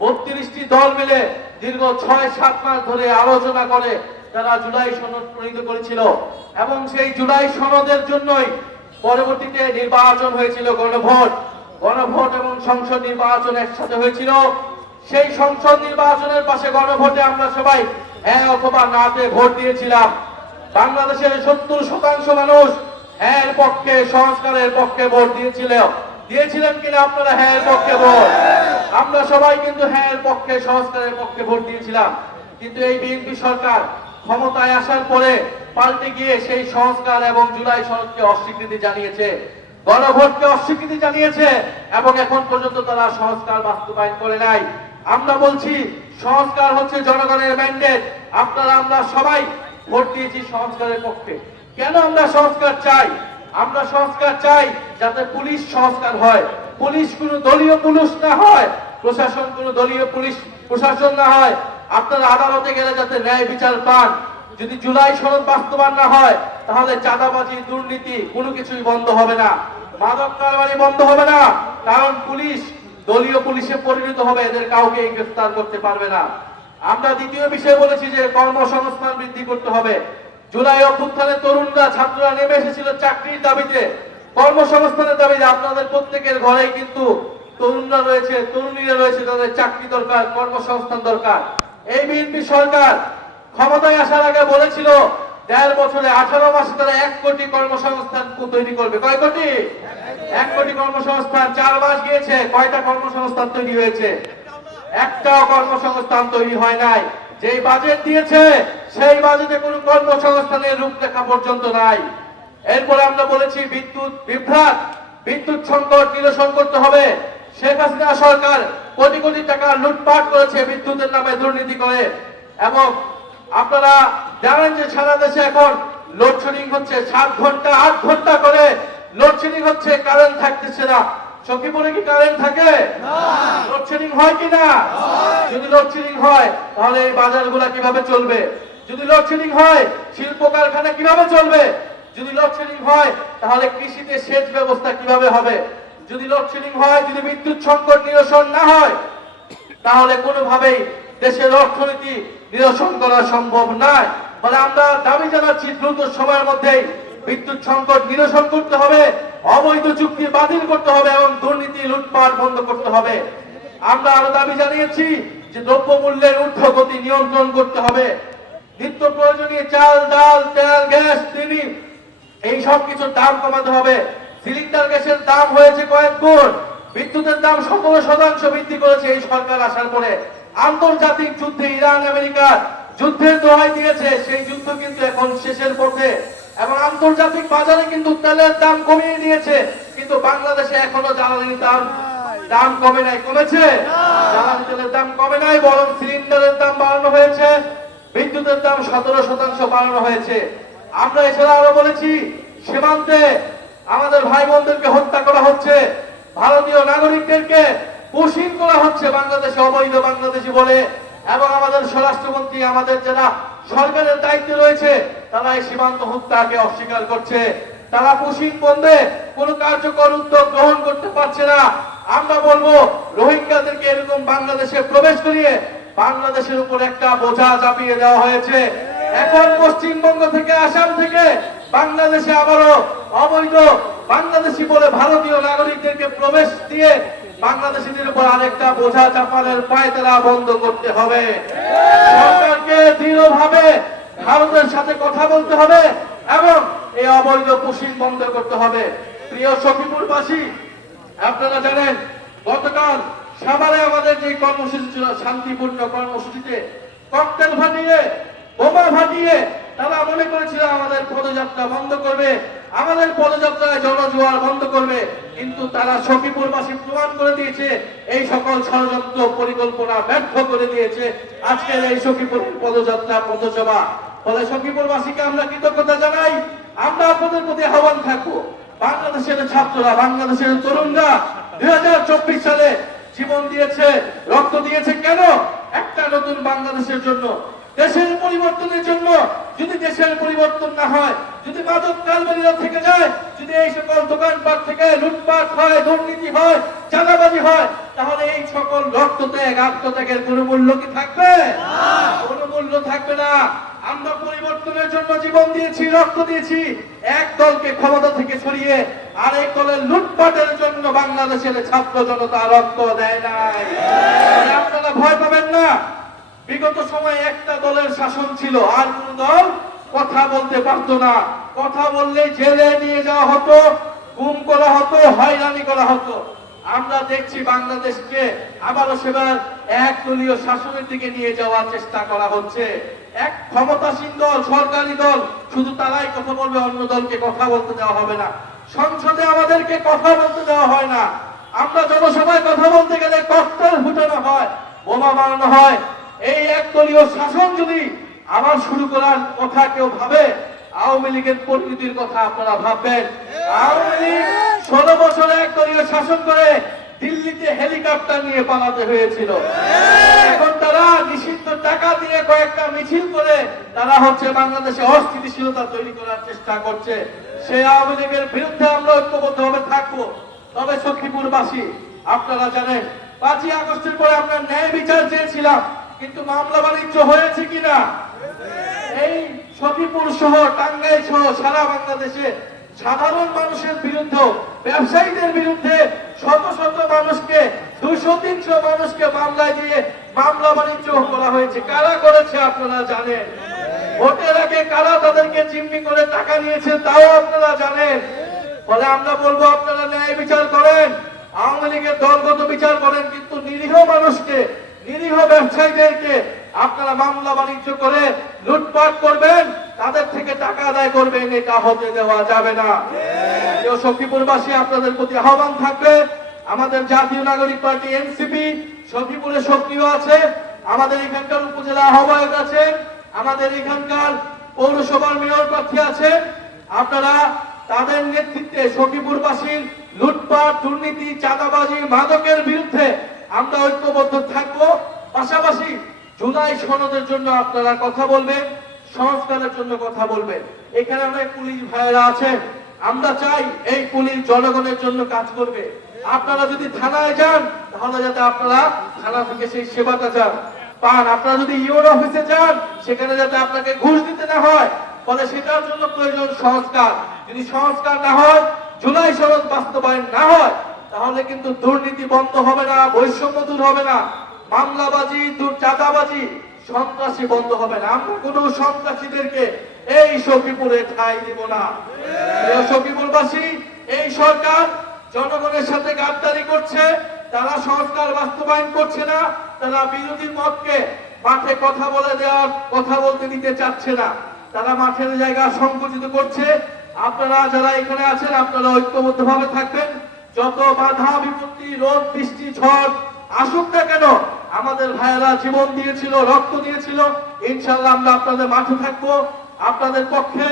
32টি দল মিলে দীর্ঘ 6-7 মাস ধরে আলোচনা করে তারা জুলাই সনদ প্রণীত করেছিল এবং সেই জুলাই সনদের জন্যই পরবর্তীতে নির্বাচন হয়েছিল, গণভোট এবং সংসদ নির্বাচন একসাথে হয়েছিল। সেই সংসদ নির্বাচনের পাশে গণভোটে আমরা সবাই হ্যাঁ অথবা নাতে ভোট দিয়েছিলাম। বাংলাদেশের 70% মানুষ হ্যাঁ এর পক্ষে, সংস্কারের পক্ষে ভোট দিয়েছিলেন কিনা আপনারা? হ্যাঁ এর পক্ষে ভোট। আমরা সবাই কিন্তু হ্যাঁ এর পক্ষে, সংস্কারের পক্ষে ভোট দিয়েছিলাম। কিন্তু এই বিএনপি সরকার ক্ষমতায় আসার পরে পাল্টে গিয়ে সেই সংস্কার এবং জুলাই সনদকে অস্বীকৃতি জানিয়েছে, গণভোটকে অস্বীকৃতি জানিয়েছে এবং এখন পর্যন্ত তারা সংস্কার বাস্তবায়ন করে নাই। আমরা বলছি সংস্কার হচ্ছে জনগণের ম্যান্ডেট। আমরা সবাই ভোট দিয়েছি সংস্কারের পক্ষে। কেন আমরা সংস্কার চাই? আমরা সংস্কার চাই যাতে পুলিশ সংস্কার হয়, পুলিশ কোনো দলীয় পুলিশ না হয়, প্রশাসন কোনো দলীয় পুলিশ প্রশাসন না হয়। আপনারা আদালতে গেলে যাতে ন্যায় বিচার পান। যদি জুলাই সনদ বাস্তবায়ন না হয় তাহলে চাঁদাবাজি, দুর্নীতি কোনো কিছুই বন্ধ হবে না, মাদক কারবারি বন্ধ হবে না, কারণ পুলিশ দলীয় পুলিশে পরিণত হবে, এদের কাউকে গ্রেফতার করতে পারবে না। আমরা দ্বিতীয় বিষয় বলেছি যে কর্মসংস্থান বৃদ্ধি করতে হবে। জুলাই অভ্যুত্থানে তরুণরা, ছাত্ররা নেমে এসেছিল চাকরির দাবিতে, কর্মসংস্থানের দাবিতে। আপনাদের প্রত্যেকের ঘরেই কিন্তু তরুণরা রয়েছে, তরুণীরা রয়েছে, তাদের চাকরি দরকার, কর্মসংস্থান দরকার। এই বিএনপি সরকার ক্ষমতায় আসার আগে বলেছিল 1.5 বছরে 18 মাসে তারা 1 কোটি কর্মসংস্থান তৈরি করবে। কয় কোটি? 1 কোটি কর্মসংস্থান। 4 মাস গিয়েছে, কয়টা কর্মসংস্থান তৈরি হয়েছে? একটাও কর্মসংস্থান তৈরি হয় নাই। যেই বাজেট দিয়েছে সেই বাজেটে কোনো কর্মসংস্থানের রূপরেখা পর্যন্ত নাই। এরপরে আমরা বলেছি বিদ্যুৎ বিভ্রাট, বিদ্যুৎ সংকট নিরসন করতে হবে। শেখ হাসিনা সরকার কোটি কোটি টাকা লুটপাট করেছে বিদ্যুতের নামে, দুর্নীতি করে। এবং আপনারা জানেন যে সারা দেশে এখন লোডশেডিং হচ্ছে, 7 ঘন্টা 8 ঘন্টা করে লোডশেডিং হচ্ছে, কারেন্ট থাকতেছে না। সখীপুরে কি কারেন্ট থাকে? লোডশেডিং হয় কিনা? যদি লোডশেডিং হয় তাহলে এই বাজারগুলা কিভাবে চলবে? যদি লোডশেডিং হয় শিল্প কারখানা কিভাবে চলবে? যদি লোডশেডিং হয় তাহলে কৃষিতে সেচ ব্যবস্থা কিভাবে হবে? যদি লোডশেডিং হয়, যদি বিদ্যুৎ সংকট নিরসন না হয় তাহলে কোনোভাবেই দেশের অর্থনীতি নিরসন করা সম্ভব নয়। ফলে আমরা দাবি জানাচ্ছি দ্রুত সময়ের মধ্যেই বিদ্যুৎ সংকট নিরসন করতে হবে, অবৈধ চুক্তি বাতিল করতে হবে এবং দুর্নীতি লুটপাট বন্ধ করতে হবে। আমরা আরো দাবি জানিয়েছি যে দ্রব্যমূল্যের ঊর্ধ্বগতি নিয়ন্ত্রণ করতে হবে। নিত্য প্রয়োজনীয় চাল, ডাল, তেল, গ্যাস, চিনি এই সব কিছুর দাম কমাতে হবে। সিলিন্ডার গ্যাসের দাম হয়েছে কয়েক গুণ, বিদ্যুতের দাম 17% বৃদ্ধি করেছে এই সরকার আসার পরে। আন্তর্জাতিক যুদ্ধে ইরান আমেরিকা যুদ্ধের দোহাই দিয়েছে, সেই যুদ্ধ কিন্তু এখন শেষের পথে এবং আন্তর্জাতিক বাজারে কিন্তু তেলের দাম কমিয়ে দিয়েছে, কিন্তু বাংলাদেশে এখনো জ্বালানির দাম কমে নাই। কমেছে? জ্বালানি তেলের দাম কমে নাই, বরং সিলিন্ডারের দাম বাড়ানো হয়েছে, বিদ্যুতের দাম 17% বাড়ানো হয়েছে। আমরা এছাড়া আরো বলেছি সীমান্তে আমাদের ভাই বোনদেরকে হত্যা করা হচ্ছে, ভারতীয় নাগরিকদেরকে পুশিং করা হচ্ছে বাংলাদেশে অবৈধ বাংলাদেশি বলে, এবং আমাদের স্বরাষ্ট্রমন্ত্রী, আমাদের যারা সরকারের দায়িত্বে রয়েছে তারা এই সীমান্ত হত্যাকে অস্বীকার করছে। তারা পুশিং বন্ধে কোনো কার্যকর উদ্যোগ গ্রহণ করতে পারছে না। আমরা বলবো রোহিঙ্গাদেরকে এরকম বাংলাদেশে প্রবেশ করিয়ে বাংলাদেশের উপর একটা বোঝা চাপিয়ে দেওয়া হয়েছে। এখন পশ্চিমবঙ্গ থেকে, আসাম থেকে বাংলাদেশে আবারও অবৈধ বাংলাদেশি বলে ভারতীয় নাগরিকদেরকে প্রবেশ দিয়ে বাংলাদেশিদের উপর আরেকটা বোঝা চাপানোর পায়তারা বন্ধ করতে হবে। সরকারকে দৃঢ়ভাবে ভারতের সাথে কথা বলতে হবে এবং এই অবৈধ পুশিং বন্ধ করতে হবে। প্রিয় সখীপুরবাসী, আপনারা জানেন গতকাল সাভারে আমাদের যে কর্মসূচি ছিল, শান্তিপূর্ণ কর্মসূচিতে ককটেল ফাটিয়ে, বোমা ফাটিয়ে তারা মনে করেছিল আমাদের পদযাত্রা বন্ধ করবে, আমাদের পদযাত্রায় জনজোয়ার বন্ধ করবে, কিন্তু তারা সখীপুরবাসী প্রমাণ করে দিয়েছে এই সকল ষড়যন্ত্র পরিকল্পনা ব্যর্থ করে দিয়েছে আজকের এই সখীপুর পদযাত্রা, পথসভা। ফলে সখীপুরবাসীকে আমরা কৃতজ্ঞতা জানাই। আমরা আপনাদের প্রতি আহ্বান থাকবো, বাংলাদেশের ছাত্ররা, বাংলাদেশের তরুণরা 2024 সালে জীবন দিয়েছে, রক্ত দিয়েছে কেন? একটা নতুন বাংলাদেশের জন্য, দেশের পরিবর্তনের জন্য যদি দেশের পরিবর্তন না হয়, যদি মাদক কারবারিরা থেকে যায়, যদি এই সকল দোকানপাট থেকে লুটপাট হয়, দুর্নীতি হয়, চাঁদাবাজি হয়, তাহলে এই সকল রক্তত্যাগ আত্মত্যাগের কোনো মূল্য কি থাকবে? কোনো মূল্য থাকবে না। আমরা পরিবর্তনের জন্য জীবন দিয়েছি, রক্ত দিয়েছি। এক দলকে ক্ষমতা থেকে সরিয়ে আরেক দলের লুটপাটের জন্য বাংলাদেশের ছাত্র জনতা রক্ত দেয় নাই। আপনারা ভয় পাবেন না। বিগত সময়ে একটা দলের শাসন ছিল, আর কোন দল কথা বলতে পারতো না। কথা বললে জেলে নিয়ে যাওয়া হতো, গুম করা হতো, হয়রানি করা হতো। আমরা দেখছি বাংলাদেশকে আবারও সেবার একদলীয় শাসনের দিকে নিয়ে যাওয়ার চেষ্টা করা হচ্ছে। এক ক্ষমতাসীন দল, সরকারি দল, শুধু তারাই কথা বলবে, অন্য দলকে কথা বলতে দেওয়া হবে না। সংসদে আমাদেরকে কথা বলতে দেওয়া হয় না। আমরা জনসভায় কথা বলতে গেলে ককটেল ফুটানো হয়, বোমা মারানো হয়। এই একদলীয় শাসন যদি আবার শুরু করার কথা কেউ ভাবে, আওয়ামী লীগের পরিণতির কথা আপনারা ভাববেন। আওয়ামী লীগ 16 বছর একদলীয় শাসন করে দিল্লিতে হেলিকপ্টার নিয়ে পালাতে হয়েছিল। এখন তারা নিষিদ্ধ টাকা দিয়ে কয়েকটা মিছিল করে তারা হচ্ছে বাংলাদেশে অস্থিতিশীলতা তৈরি করার চেষ্টা করছে। সেই আওয়ামী লীগের বিরুদ্ধে আমরা ঐক্যবদ্ধভাবে থাকবো। তবে সখীপুরবাসী, আপনারা জানেন 5ই আগস্টের পরে আমরা ন্যায় বিচার চেয়েছিলাম, কিন্তু মামলা বাণিজ্য হয়েছে কিনা? এই সখীপুর সহ টাঙ্গাইল সহ সারা বাংলাদেশে সাধারণ মানুষের বিরুদ্ধে, ব্যবসায়ীদের বিরুদ্ধে শত শত মানুষকে, 200-300 মানুষকে মামলায় দিয়ে মামলা বাণিজ্য করা হয়েছে। কারা করেছে আপনারা জানেন। ভোটের আগে কারা তাদেরকে জিম্মি করে টাকা নিয়েছে তাও আপনারা জানেন। ফলে আমরা বলবো আপনারা ন্যায় বিচার করেন, আওয়ামী লীগের দলগত বিচার করেন, কিন্তু নিরীহ মানুষকে, নিরীহ ব্যবসায়ীদেরকে আপনারা মামলা বাণিজ্য করে লুটপাট করবেন, তাদের থেকে টাকা আদায় করবেন, এটা হতে দেওয়া যাবে না। সখীপুরবাসী, আপনাদের প্রতি আহ্বান থাকবে, আমাদের জাতীয় নাগরিক পার্টি এনসিপি সখীপুরে সক্রিয় আছে। আমাদের এখানকার উপজেলা আহ্বায়ক আছেন, আমাদের এখানকার পৌরসভার মেয়র প্রার্থী আছেন। আপনারা তাদের নেতৃত্বে সখীপুরবাসীর লুটপাট, দুর্নীতি, চাঁদাবাজি, মাদকের বিরুদ্ধে আমরা ঐক্যবদ্ধ থাকবো। পাশাপাশি জুলাই সনদের জন্য আপনারা কথা বলবেন, সংস্কারের জন্য কথা বলবেন। এখানে অনেক পুলিশ ভাইয়েরা আছেন, আমরা চাই এই পুলিশ জনগণের জন্য কাজ করবে। আপনারা যদি থানায় যান, তাহলে যাতে আপনারা থানা থেকে সেই সেবাটা পান। আপনারা যদি ইউর অফিসে যান, সেখানে যাতে আপনাকে ঘুষ দিতে না হয়। ফলে সেটার জন্য প্রয়োজন সংস্কার। যদি সংস্কার না হয়, জুলাই সনদ বাস্তবায়ন না হয়, তাহলে কিন্তু দুর্নীতি বন্ধ হবে না, বৈষম্য দূর হবে না, মামলাবাজি, চাঁদাবাজি, সন্ত্রাসী বন্ধ হবে না। আমরা কোন সন্ত্রাসীদেরকে এই সখীপুরে ঠাঁই দিব না। সখীপুরবাসী, এই সরকার জনগণের সাথে গাদ্দারি করছে, তারা সংস্কার বাস্তবায়ন করছে না, তারা বিরোধী মতকে মাঠে কথা বলে দেওয়ার, কথা বলতে দিতে চাচ্ছে না, তারা মাঠের জায়গা সংকুচিত করছে। আপনারা যারা এখানে আছেন, আপনারা ঐক্যবদ্ধ ভাবে থাকবেন। যত বাধা বিপত্তি, রোদ বৃষ্টি ঝড় আসুক না কেন, আমাদের ভাইয়েরা জীবন দিয়েছিল, রক্ত দিয়েছিল, ইনশাআল্লাহ আমরা আপনাদের মাঠে থাকবো, আপনাদের পক্ষে।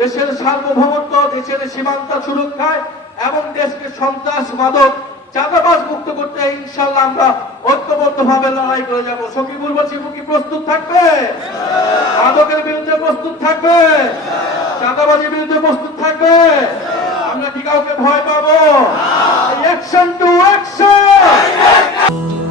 দেশের সার্বভৌমত্ব, দেশের সীমান্ত সুরক্ষায় এবং দেশকে সন্ত্রাস, মাদক, চাঁদাবাজ মুক্ত করতে ইনশাআল্লাহ আমরা ঐক্যবদ্ধ ভাবে লড়াই করে যাবো। সখীপুরবাসী কি প্রস্তুত থাকবে? মাদকের বিরুদ্ধে প্রস্তুত থাকবে? চাঁদাবাজির বিরুদ্ধে প্রস্তুত থাকবে? আমরা কি কাউকে ভয় পাবো? Action to action.